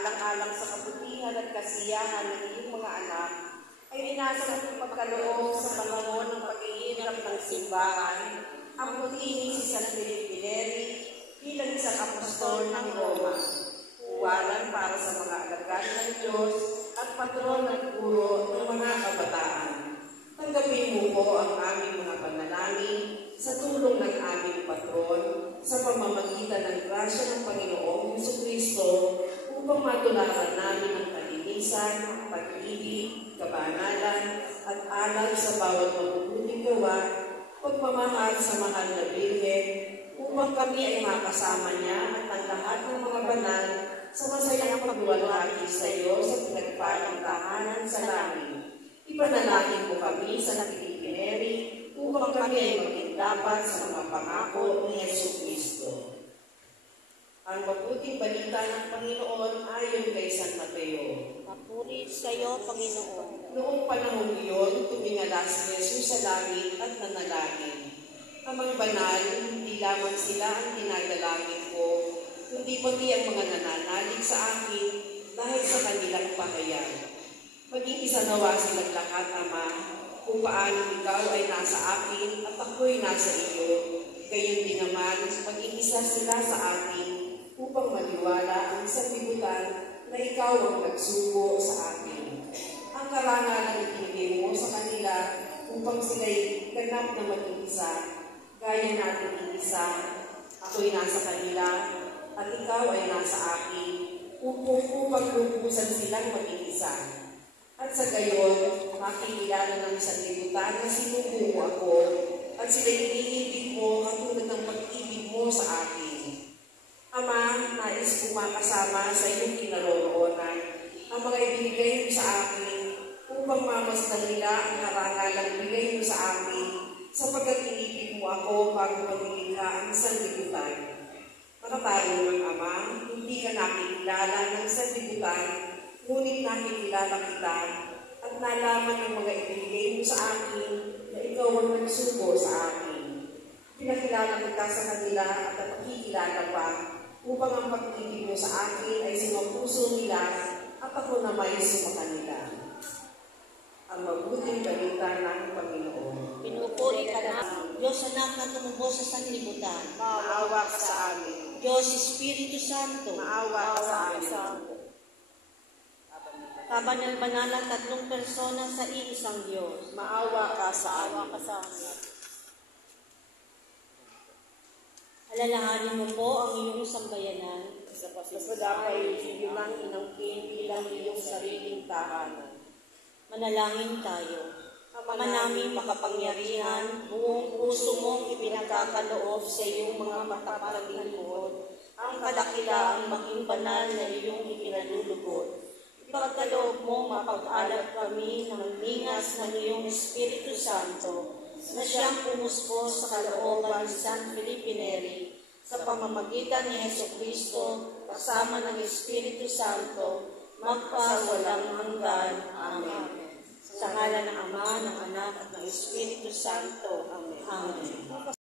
Alang-alang sa kabutihan at kasiyahan ng iyong mga anak, ay inasa mo pagkaloob sa panahon ng pag-iirap ng simbahan, ang putihing si San Felipe Neri bilang isang apostol ng Roma, uwalan para sa mga alagad ng Diyos at patron at guro ng mga kabataan. Tanggapin mo po ang aming mga panalangin sa tulong ng aming patron sa pamamagitan ng grasya ng Panginoong Jesucristo upang matularan namin ang kalinisan, pag-ibig, kabanalan at alab sa bawat mabubuting gawa, pagmamahal sa mahal na Birhen, upang kami ay makasama niya at ang lahat ng mga banal sa masayang pagluwalhati sa iyo sa pinagpalang tahanan sa langit. Ipanalangin mo kami sa Felipe Neri upang kami ay maging dapat sa mga pangako ni Jesucristo. Ang mabuting balita ng Panginoon ayon kay San Mateo. Papuri sa iyo, Panginoon. Noong panahon iyon, tumingala si Jesus sa langit at nanalangin. Amang banal, hindi lamang sila ang dinadalangin ko, kundi pati ang mga nananalig sa akin dahil sa kanilang pahayag. Maging isa nawa silang lahat, Ama, kung paano ikaw ay nasa akin at ako'y nasa iyo. Gayon din naman, maging isa sila sa akin upang maniwala ang sanlibutan na ikaw ang nagsugo sa akin. Ang karangalan na ibinigay mo sa kanila upang sila'y ganap na maging isa, gaya natin isa, ako'y nasa kanila at ikaw ay nasa akin, upang lubusan silang maging isa. At sa gayon, makikilala ng sanlibutan na sinubuo ako at sila'y iniibig mo katulad ng pag-ibig mo sa akin. Ama, nais ko makasama sa iyong kinaroroonan ang mga ibinigay mo sa akin upang mamasdan nila ang karangalang bigay mo sa akin sapagkat inibig mo ako bago pagnilikha ang sanlibutan. Makatarong ng Ama, hindi ka nakikilala ng sanlibutan, ngunit nakikilala kita at nalaman ng mga ibinigay mo sa akin na ikaw ang nagsugo sa akin. Pinakilala kita sa kanila at nakikilala pa upang ang pag-ibig mo sa akin ay sumapuso nila at ako na may sumakanila. Ang mabuting balita ng Panginoon. Pinupuri ka na, Diyos anak na tumubo sa sanlibutan. Maawa ka sa amin. Diyos Espiritu Santo. Maawa ka sa amin. Kabanal-banal at tatlong persona sa iisang Diyos. Maawa ka sa amin. Alalahanin mo po ang iyong sambayanan Sa pasadapay, iyong inangkin bilang iyong sariling tahanan. Manalangin tayo. Ama naming makapangyarihan, buong puso mong ipinagkakaloob sa iyong mga matapat lingkod, ang kadakilaang maging banal na iyong ipinalulugod. Ipagkaloob mo mapag-alab kami ng lingas ng iyong Espiritu Santo, na siyang pumuspos sa kalooban ni San Felipe Neri, sa pamamagitan ni Jesucristo, kasama ng Espiritu Santo, magpasawalang hanggan. Amen. Sa ngalan ng Ama, ng Anak, at ng Espiritu Santo. Amen. Amen.